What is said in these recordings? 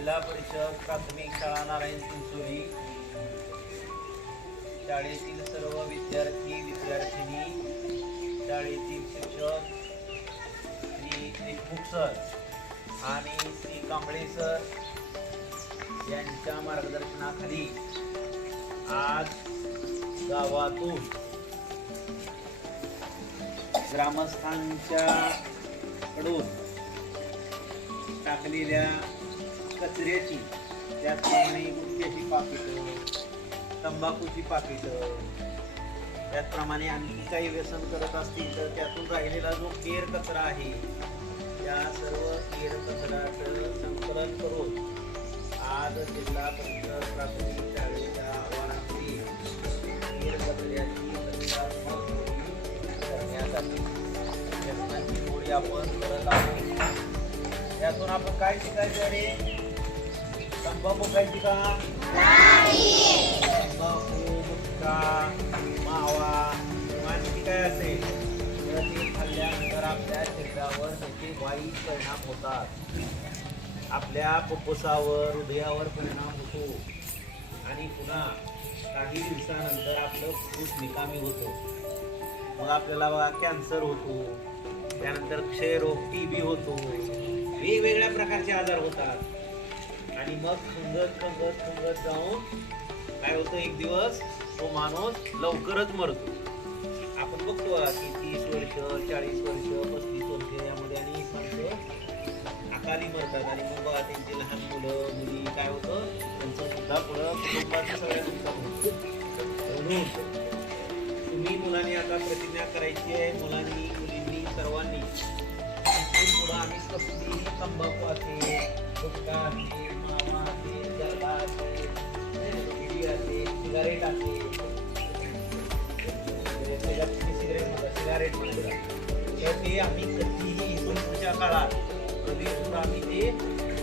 जिल्हा परिषद प्राथमिक शाळा नारायण चिंचोली. शाळेतील सर्व विद्यार्थी विद्यार्थिनी शाळेतील शिक्षक श्री देशमुख सर आणि श्री कांबळे सर यांच्या मार्गदर्शनाखाली आज गावातून ग्रामस्थांच्या कडून टाकलेल्या कचऱ्याची त्याचप्रमाणे गुटख्याची पाकिटं तंबाखूची पाकिटं त्याचप्रमाणे आणखी काही व्यसन करत असतील तर त्यातून राहिलेला जो केर कचरा आहे त्या सर्व केर कचऱ्याचं संकलन करून आज जिल्हा परिषद प्राथमिक शाळेच्या आवारातील केर कचऱ्याची करण्यात आली व्यसनाची आपण करत आहोत. त्यातून आपण काय शिकायचं रे? तंबाखू खायची का? तंबाखू गुटखा मावा आणखी काय असेल? तर ते खाल्ल्यानंतर आपल्या शरीरावर त्याचे वाईट परिणाम होतात. आपल्या फुफ्फुसावर हृदयावर परिणाम होतो. आणि पुन्हा काही दिवसानंतर आपलं फुफ्फुस निकामी होतो. मग आपल्याला बघा कॅन्सर होतो. त्यानंतर क्षयरोग टी बी होतो. वेगवेगळ्या प्रकारचे आजार होतात. आणि मग खंगत खंगत खंगत जाऊन काय होतं? एक दिवस तो माणूस लवकरच मरतो. आपण बघतो की तीस वर्ष चाळीस वर्ष पस्तीस वर्ष यामध्ये आणि माणसं अकाली मरतात आणि मग बघा त्यांची लहान मुलं मुली काय होतं? त्यांचं सुद्धा पुढं कुटुंबाचं सगळ्या नुकसान होतं. तुम्ही मुलांनी आता प्रतिज्ञा करायची आहे मुलांनी मुलींनी सर्वांनी. मुलं पुढं आम्ही कसली तंबाखू असेल सिगारेट असेल सिगारेट तर ते आम्ही कधीही इथून पुढच्या काळात कधी सुद्धा आम्ही ते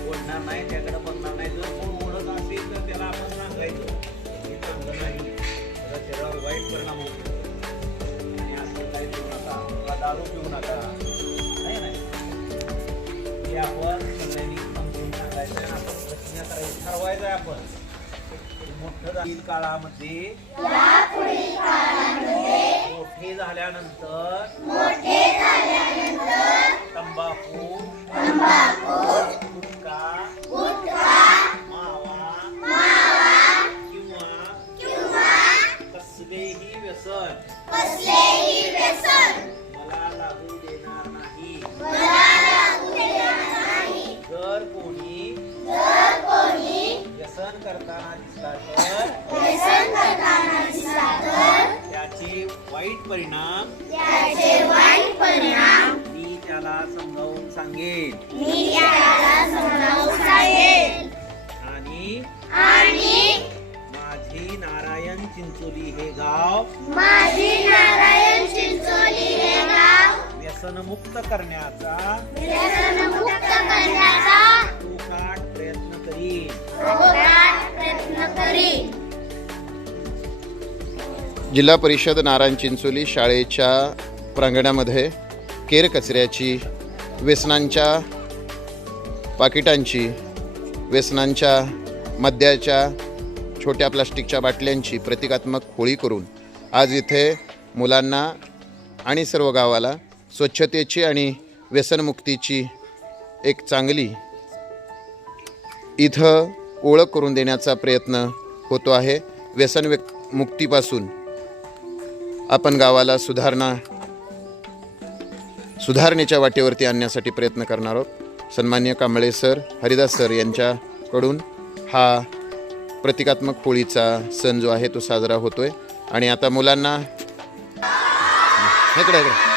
ओढणार नाही त्याकडे बघणार नाही जर कोण ओढत असेल तर त्याला आपण सांगायचं. हे चांगलं नाही त्याचा शरीरावर वाईट परिणाम होतो आणि असं काही देऊ नका किंवा दारू पिऊ नका नाही नाही हे आपण सगळ्यांनी ठरवायचं आहे आपण मोठं काळामध्ये मोठे झाल्यानंतर तंबाखू गुटखा मावा किंवा कसलेही व्यसन मला लागू देणार नाही व्यसन करताना दिसला तर? त्याचे वाईट परिणाम? मी त्याला समजावून सांगेन. आणि? माझी नारायण चिंचोली हे गाव माझी नारायण चिंचोली हे गाव व्यसनमुक्त करण्याचा व्यसनमुक्त करण्याचा प्रयत्न करीन अहोरात्र प्रयत्न करीन जिल्हा परिषद नारायण चिंचोली शाळेच्या प्रांगणामध्ये केर कचऱ्याची व्यसनांच्या पाकिटांची व्यसनांच्या मद्याच्या छोट्या प्लास्टिकच्या बाटल्यांची प्रतिकात्मक होळी करून आज इथे मुलांना आणि सर्व गावाला स्वच्छतेची आणि व्यसनमुक्तीची एक चांगली इथं ओळख करून देण्याचा प्रयत्न होतो आहे. व्यसन व्यक् मुक्तीपासून आपण गावाला सुधारणा सुधारणेच्या वाटेवरती आणण्यासाठी प्रयत्न करणार आहोत. सन्मान्य कांबळे सर हरिदास सर यांच्याकडून हा प्रतिकात्मक होळीचा सण जो आहे तो साजरा होतो आहे आणि आता मुलांना इकडे इकडे.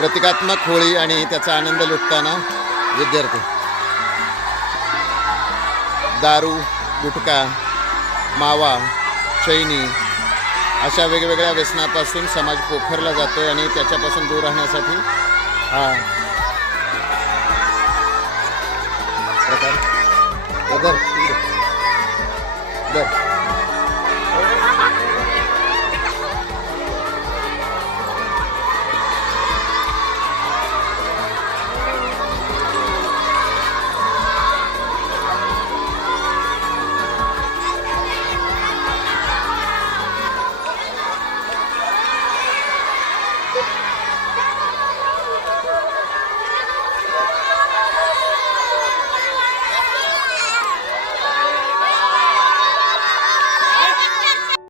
प्रतिकात्मक होळी आणि त्याचा आनंद लुटताना विद्यार्थी. दारू गुटखा मावा चैनी अशा वेगवेगळ्या व्यसनापासून समाज पोखरला जातोय आणि त्याच्यापासून दूर राहण्यासाठी हा प्रकार. दर